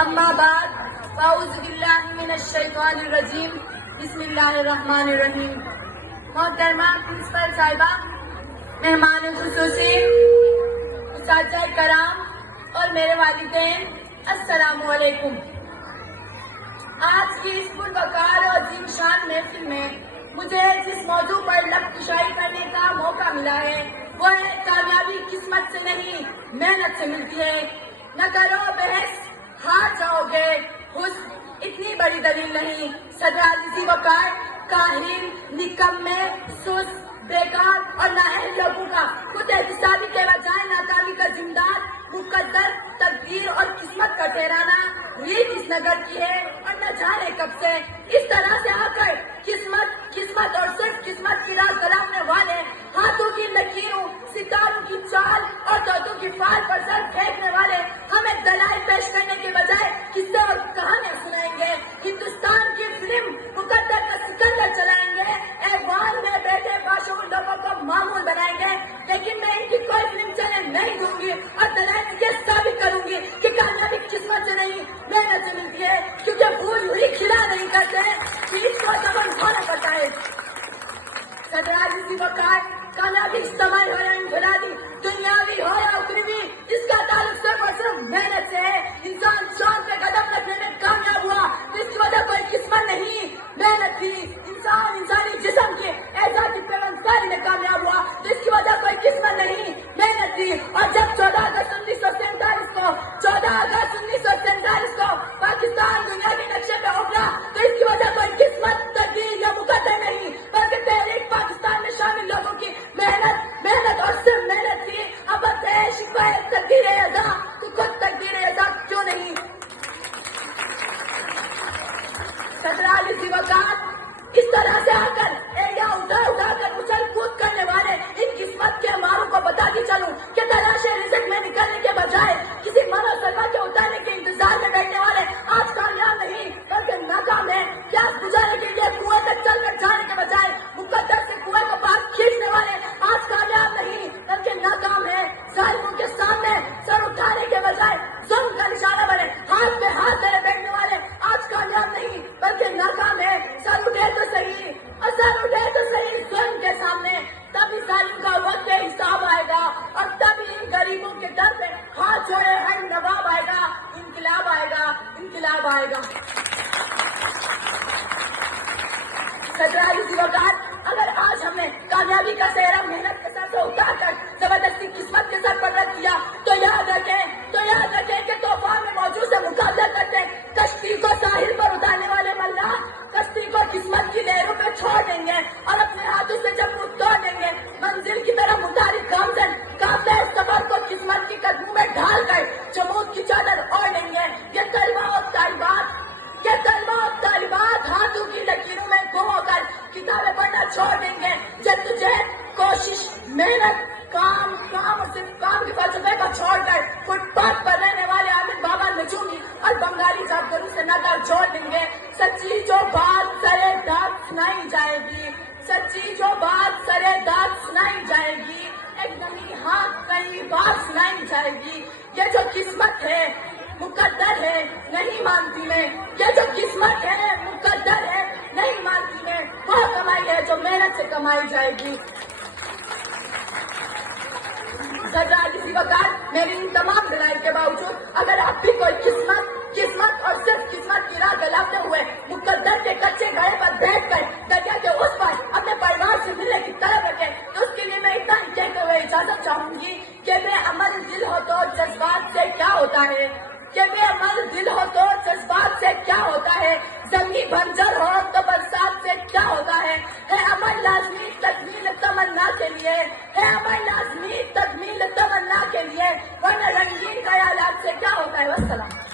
اما بعد اعوذ باللہ من الشیطان الرجیم بسم اللہ الرحمن الرحیم. محترمہ پرنسپل صاحبہ، مہمان خصوصی، اساتذہ کرام اور میرے والدین، السلام علیکم. آج کی اس پروقار اور عظیم شان محفل میں مجھے جس موضوع پر لب کشائی کرنے کا موقع ملا ہے وہ ہے کامیابی قسمت سے نہیں محنت سے ملتی ہے. نہ کرو بحث، ہار جاؤ گے. حسن اتنی بڑی دلیل نہیں. صدر عزیزی وقار، کاہل، نکمے، سست، بیکار اور نااہل لوگوں کا خود احتسابی کے بجائے ناکامی کا ذمہ دار مقدر، تقدیر اور قسمت کا ٹھہرانا ریت اس نگر کی ہے اور نہ جانے کب سے. اس طرح سے آ کر قسمت اور صرف قسمت کی راہ گلانے والے، ہاتھوں کی لکیروں، ستاروں کی چال اور طوطوں کی فال پر سر پھینکنے والے ہمیں دلائل پیش کرنے کے بجائے قصے اور کہانیاں سنائیں گے. ہندوستان کی فلم مقدر کا سکندر چلائیں گے. ایوان میں بیٹھے باشعور لوگوں کو معمول بنائیں گے. لیکن میں ان کی کوئی فلم چلنے نہیں دوں گی اور دلائل یہ ثابت کروں گی کہ کامیابی قسمت سے نہیں محنت سے ملتی ہے. کیونکہ پھول ہوئی کھلا نہیں کرتے، بیج کو سبن ہونا پڑتا ہے. صدر عزیزی وقار، کامیابی اجتماعی ہو یا انفرادی، دنیاوی ہو یا اخروی، اس کا تعلق صرف اور صرف محنت سے ہے. انسان شان پہ قدم رکھنے میں کامیاب ہوا تو اس کی وجہ کوئی قسمت نہیں، محنت تھی. انسان انسانی جسم کی احساسی پیوندگاری میں کامیاب ہوا تو اس کی وجہ کوئی قسمت نہیں، محنت تھی. اور جب 14 اگست 1947 کو پاکستان دنیا کے نقشے پہ ابھرا تو اس کی وجہ کوئی قسمت، تقدیر یا مقدر نہیں بلکہ تحریک پاکستان میں شامل لوگوں کی محنت اور صرف محنت تھی. اب تقدیر اعزا تو خود تقدیر اعزا کیوں نہیں. صدر عزیزی وقار، اس طرح سے آ کر ایڈیا اٹھا کر اچھل کود کرنے والے ان قسمت کے ماروں کو بتا کے چلوں کہ تلاش رزق میں نکلنے کے بجائے کسی منو سلوا کے اتارنے کے انتظار میں بیٹھنے والے آج کامیاب نہیں بلکہ ناکام ہے. پیاس بجھانے کے لیے کنویں تک چل کر جانے کے بجائے مقدر سے کنویں کو پاس کھینچنے والے آج کامیاب نہیں بلکہ ناکام ہے. ظالموں کے سامنے سر اٹھانے کے بجائے ظلم کا نشانہ بنے ہاتھ پہ ہاتھ دھرے بیٹھنے والے آج کامیاب نہیں بلکہ ناکام ہے. سر اٹھے تو صحیح، سر اٹھے تو صحیح ظلم کے سامنے، تبھی ظالم کا وقت حساب آئے گا اور تبھی ان غریبوں کے در پہ ہاتھ جوڑے ہر نواب آئے گا. انقلاب آئے گا، انقلاب آئے گا. صدر عزیزی وقار، اگر آج ہم نے کامیابی کا سہرا محنت کے ساتھ اتار کر زبردستی قسمت کے سر پر رکھ دیا تو یاد رکھیں کہ طوفان میں موجود سے مقابلہ کرتے کشتی کو ساحل پر اتارنے والے ملا کشتی کو قسمت کی لہروں پہ چھوڑ دیں گے اور اپنے ہاتھوں سے جب توڑ دیں گے منزل کی طرف متحرک گامزن قافلہ سفر کو قسمت کی قدموں میں ڈھال کر جمود کی چادر اوڑھ لیں گے. یہ طلبہ اور طالبات ہاتھوں کی لکیروں میں گم ہو کر کتابیں پڑھنا چھوڑ دیں گے. جدوجہد، کوشش، محنت، کام اور صرف کام کے فلسفے کو چھوڑ کر فٹ پاتھ پر رہنے والے عامر بابا نجومی اور بنگالی جادوگروں سے ناتا جوڑ دیں گے. سچی جو بات سرے داد سنائی جائے گی، سچی جو بات سرے داد سنائی جائے گی، ایک نمی ہاتھ کئی بار سنائی جائے گی. یہ جو قسمت ہے مقدر ہے نہیں مانتی میں، یہ جو قسمت ہے مقدر ہے نہیں مانتی میں. وہ کمائی ہے جو محنت سے کمائی جائے گی. صدر عزیزی وقار، میری ان تمام دلائل کے باوجود اگر آپ بھی کوئی قسمت اور صرف قسمت کی راہ گلاتے ہوئے مقدر کے کچے گھڑے پر بیٹھ کر دریا کے اس پر اپنے پریوار سے ملنے کی طرف رکھے تو اس کے لیے میں اتنا ہی کہتے ہوئے اجازت چاہوں گی کہ بے عمل دل ہو تو جذبات سے کیا ہوتا ہے، کہ بے عمل دل ہو تو جذبات سے کیا ہوتا ہے، زمین بنجر ہو تو برسات سے کیا ہوتا ہے. عمل لازمی تکمیل تمنا کے لیے، ہے عمل لازمی تکمیل تمنا کے لیے، ورنہ رنگین خیالات سے کیا ہوتا ہے. والسلام.